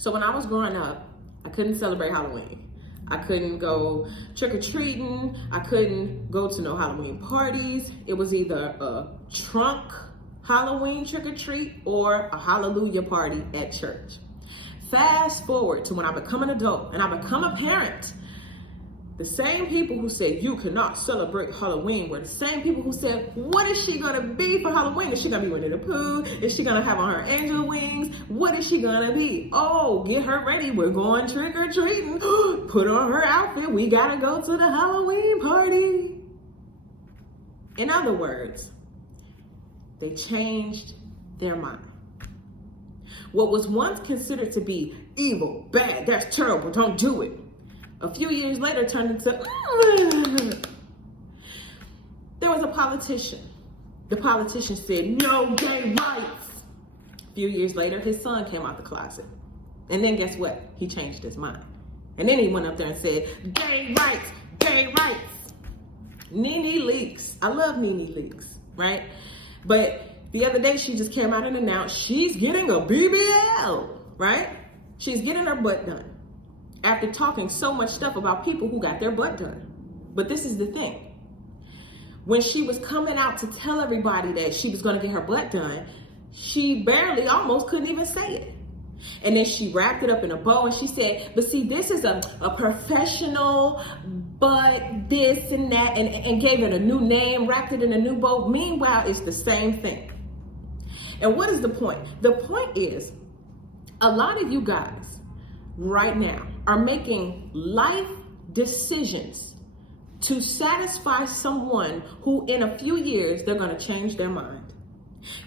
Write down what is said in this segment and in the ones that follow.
So when I was growing up, I couldn't celebrate Halloween. I couldn't go trick-or-treating. I couldn't go to no Halloween parties. It was either a trunk Halloween trick-or-treat or a hallelujah party at church. Fast forward to when I become an adult and I become a parent. The same people who said you cannot celebrate Halloween were the same people who said, what is she gonna be for Halloween? Is she gonna be Winnie the Pooh? Is she gonna have on her angel wings? What is she gonna be? Oh, get her ready. We're going trick or treating. Put on her outfit. We gotta go to the Halloween party. In other words, they changed their mind. What was once considered to be evil, bad, that's terrible, don't do it, a few years later turned into, There was a politician. The politician said, no gay rights. A few years later, his son came out the closet. And then guess what? He changed his mind. And then he went up there and said, gay rights, gay rights. Nene Leakes. I love Nene Leakes, right? But the other day, she just came out and announced she's getting a BBL, right? She's getting her butt done after talking so much stuff about people who got their butt done. But this is the thing. When she was coming out to tell everybody that she was going to get her butt done, she barely almost couldn't even say it. And then she wrapped it up in a bow and she said, but see, this is a professional butt, this and that, and gave it a new name, wrapped it in a new bow. Meanwhile, it's the same thing. And what is the point? The point is, a lot of you guys right now are making life decisions to satisfy someone who in a few years, they're going to change their mind.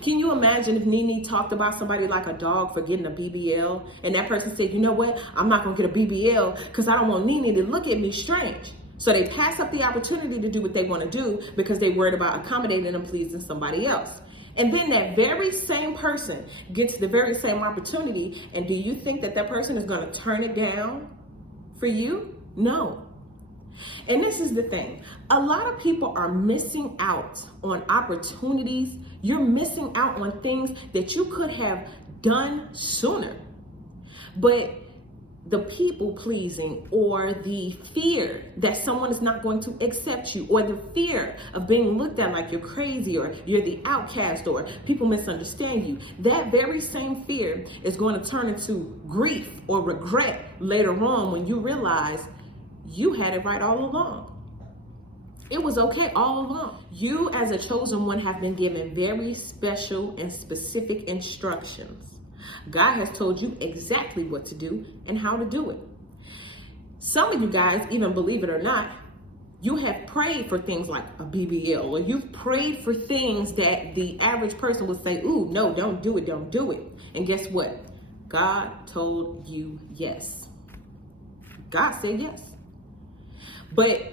Can you imagine if Nene talked about somebody like a dog for getting a BBL and that person said, you know what, I'm not going to get a BBL because I don't want Nene to look at me strange. So they pass up the opportunity to do what they want to do because they're worried about accommodating and pleasing somebody else. And then that very same person gets the very same opportunity. And do you think that that person is going to turn it down for you? No. And this is the thing. A lot of people are missing out on opportunities. You're missing out on things that you could have done sooner. But the people pleasing or the fear that someone is not going to accept you or the fear of being looked at like you're crazy or you're the outcast or people misunderstand you, that very same fear is going to turn into grief or regret later on when you realize you had it right all along. It was okay all along. You as a chosen one have been given very special and specific instructions. God has told you exactly what to do and how to do it. Some of you guys, even believe it or not, you have prayed for things like a BBL, or you've prayed for things that the average person would say, ooh, no, don't do it, don't do it. And guess what? God told you yes. God said yes. But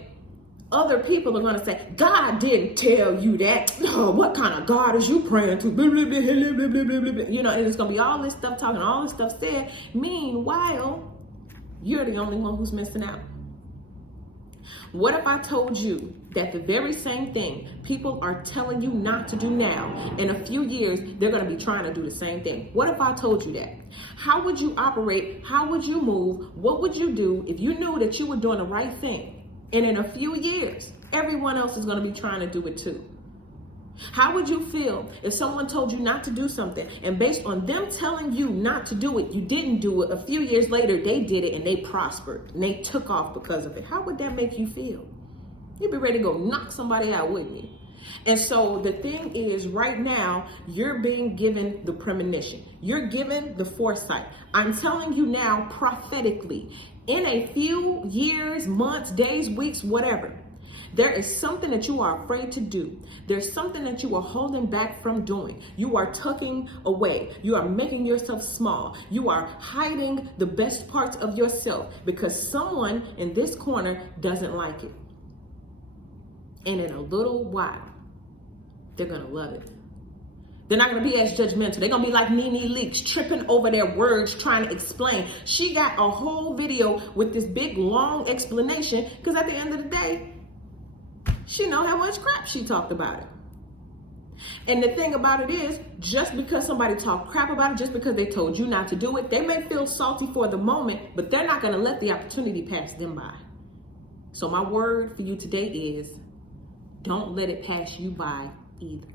other people are going to say, God didn't tell you that. Oh, what kind of God is you praying to? You know, and it's going to be all this stuff talking, all this stuff said. Meanwhile, you're the only one who's missing out. What if I told you that the very same thing people are telling you not to do now, in a few years, they're going to be trying to do the same thing? What if I told you that? How would you operate? How would you move? What would you do if you knew that you were doing the right thing? And in a few years, everyone else is going to be trying to do it too. How would you feel if someone told you not to do something and based on them telling you not to do it, you didn't do it? A few years later, they did it and they prospered and they took off because of it. How would that make you feel? You'd be ready to go knock somebody out, wouldn't you? And so the thing is, right now, you're being given the premonition. You're given the foresight. I'm telling you now prophetically, in a few years, months, days, weeks, whatever, there is something that you are afraid to do. There's something that you are holding back from doing. You are tucking away. You are making yourself small. You are hiding the best parts of yourself because someone in this corner doesn't like it. And in a little while, they're going to love it. They're not going to be as judgmental. They're going to be like Nene Leakes, tripping over their words, trying to explain. She got a whole video with this big, long explanation because at the end of the day, she know how much crap she talked about it. And the thing about it is, just because somebody talked crap about it, just because they told you not to do it, they may feel salty for the moment, but they're not going to let the opportunity pass them by. So my word for you today is, don't let it pass you by either.